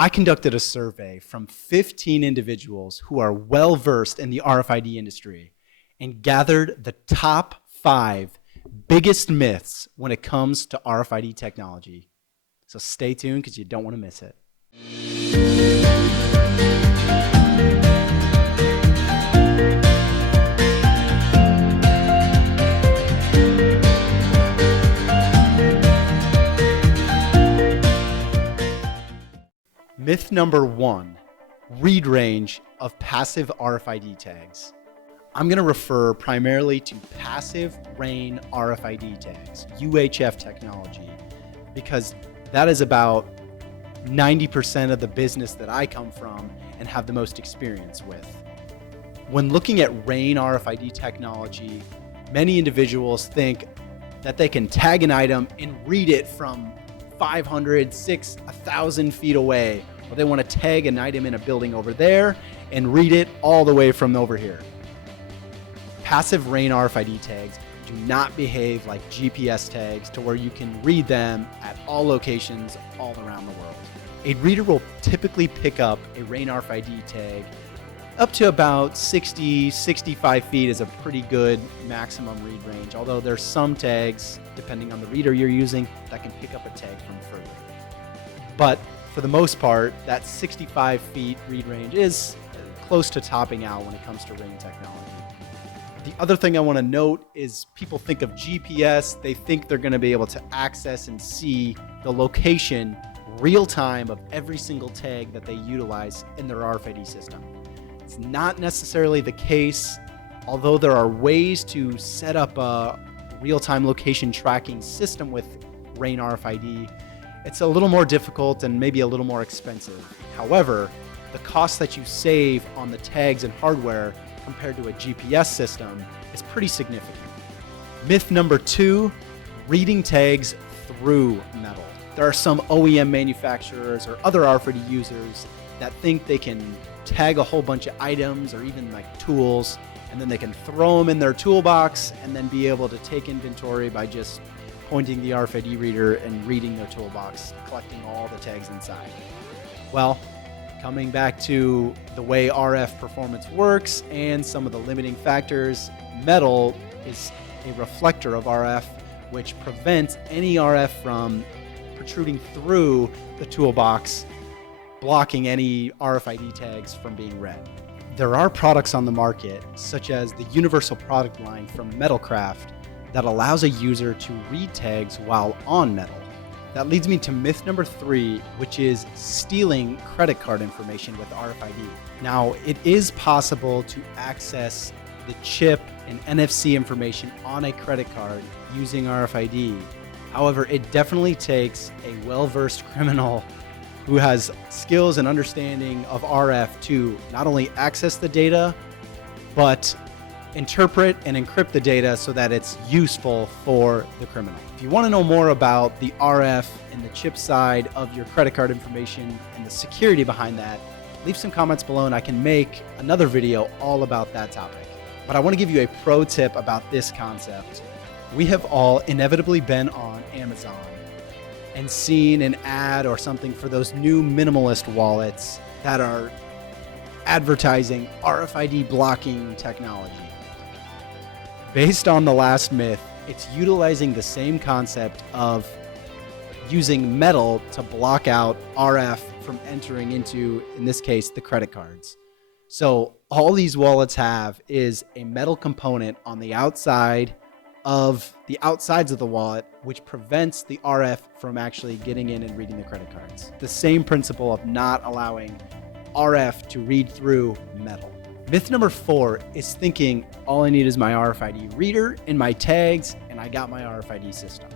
I conducted a survey from 15 individuals who are well versed in the RFID industry and gathered the top 5 biggest myths when it comes to RFID technology. So stay tuned because you don't want to miss it. Myth number 1, read range of passive RFID tags. I'm going to refer primarily to passive RAIN RFID tags, UHF technology, because that is about 90% of the business that I come from and have the most experience with. When looking at RAIN RFID technology, many individuals think that they can tag an item and read it from 500, 600, 1,000 feet away. Or they want to tag an item in a building over there and read it all the way from over here. Passive RAIN RFID tags do not behave like GPS tags to where you can read them at all locations all around the world. A reader will typically pick up a RAIN RFID tag up to about 60, 65 feet is a pretty good maximum read range, although there's some tags, depending on the reader you're using, that can pick up a tag from further. But for the most part, that 65 feet read range is close to topping out when it comes to RAIN technology. The other thing I want to note is people think of GPS, they think they're going to be able to access and see the location real time of every single tag that they utilize in their RFID system. It's not necessarily the case, although there are ways to set up a real-time location tracking system with RAIN RFID. It's a little more difficult and maybe a little more expensive. However, the cost that you save on the tags and hardware compared to a GPS system is pretty significant. Myth number 2, reading tags through metal. There are some OEM manufacturers or other RFID users that think they can tag a whole bunch of items or even like tools, and then they can throw them in their toolbox and then be able to take inventory by just pointing the RFID reader and reading their toolbox, collecting all the tags inside. Well, coming back to the way RF performance works and some of the limiting factors, metal is a reflector of RF, which prevents any RF from protruding through the toolbox, blocking any RFID tags from being read. There are products on the market, such as the Universal product line from Metalcraft, that allows a user to read tags while on metal. That leads me to myth number 3, which is stealing credit card information with RFID. Now, it is possible to access the chip and NFC information on a credit card using RFID. However, it definitely takes a well-versed criminal who has skills and understanding of RF to not only access the data, but interpret and encrypt the data so that it's useful for the criminal. If you want to know more about the RF and the chip side of your credit card information and the security behind that, leave some comments below and I can make another video all about that topic. But I want to give you a pro tip about this concept. We have all inevitably been on Amazon and seen an ad or something for those new minimalist wallets that are advertising RFID blocking technology. Based on the last myth, it's utilizing the same concept of using metal to block out RF from entering into, in this case, the credit cards. So all these wallets have is a metal component on the outside of the outsides of the wallet, which prevents the RF from actually getting in and reading the credit cards. The same principle of not allowing RF to read through metal. Myth number 4 is thinking all I need is my RFID reader and my tags and I got my RFID system.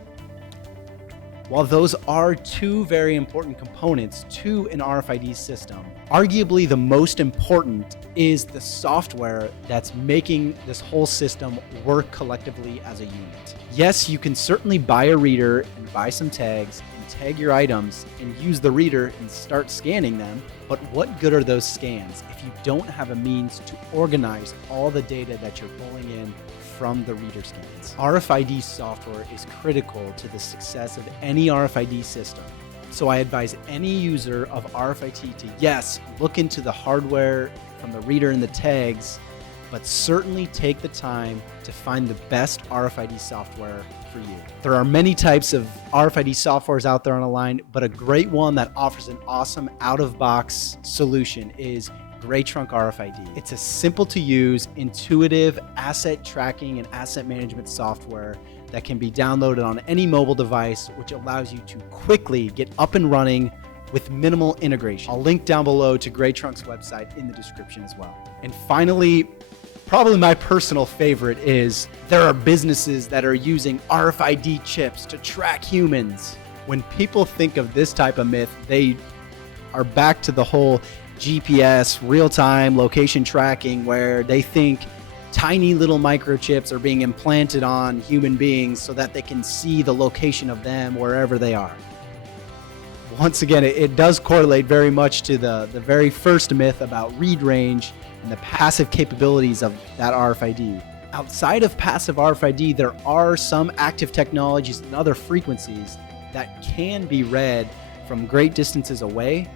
While those are 2 very important components to an RFID system, arguably the most important is the software that's making this whole system work collectively as a unit. Yes, you can certainly buy a reader and buy some tags and tag your items and use the reader and start scanning them, but what good are those scans if you don't have a means to organize all the data that you're pulling in from the reader scans? RFID software is critical to the success of any RFID system. So I advise any user of RFID to, yes, look into the hardware from the reader and the tags, but certainly take the time to find the best RFID software for you. There are many types of RFID softwares out there on the line, but a great one that offers an awesome out-of-box solution is Trunk RFID. It's a simple to use, intuitive asset tracking and asset management software that can be downloaded on any mobile device, which allows you to quickly get up and running with minimal integration. I'll link down below to Trunk's website in the description as well. And finally, probably my personal favorite is there are businesses that are using RFID chips to track humans. When people think of this type of myth, they are back to the whole GPS, real-time location tracking, where they think tiny little microchips are being implanted on human beings so that they can see the location of them wherever they are. Once again, it does correlate very much to the very first myth about read range and the passive capabilities of that RFID. Outside of passive RFID, there are some active technologies and other frequencies that can be read from great distances away.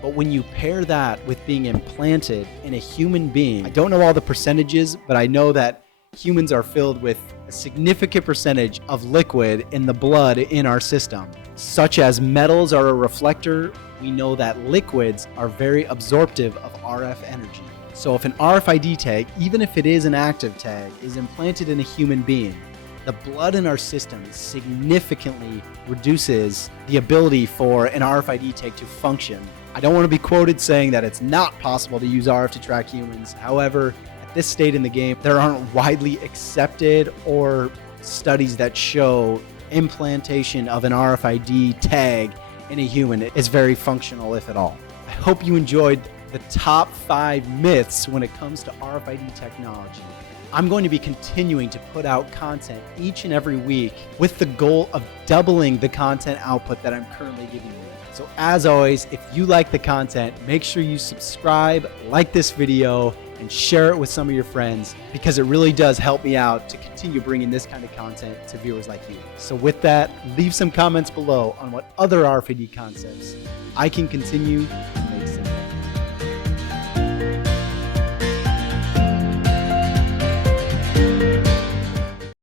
But when you pair that with being implanted in a human being, I don't know all the percentages, but I know that humans are filled with a significant percentage of liquid in the blood in our system. Such as metals are a reflector, we know that liquids are very absorptive of RF energy. So if an RFID tag, even if it is an active tag, is implanted in a human being, the blood in our system significantly reduces the ability for an RFID tag to function. I don't want to be quoted saying that it's not possible to use RF to track humans. However, at this state in the game, there aren't widely accepted or studies that show implantation of an RFID tag in a human is very functional, if at all. I hope you enjoyed the top 5 myths when it comes to RFID technology. I'm going to be continuing to put out content each and every week with the goal of doubling the content output that I'm currently giving you. So as always, if you like the content, make sure you subscribe, like this video, and share it with some of your friends, because it really does help me out to continue bringing this kind of content to viewers like you. So with that, leave some comments below on what other RFID concepts I can continue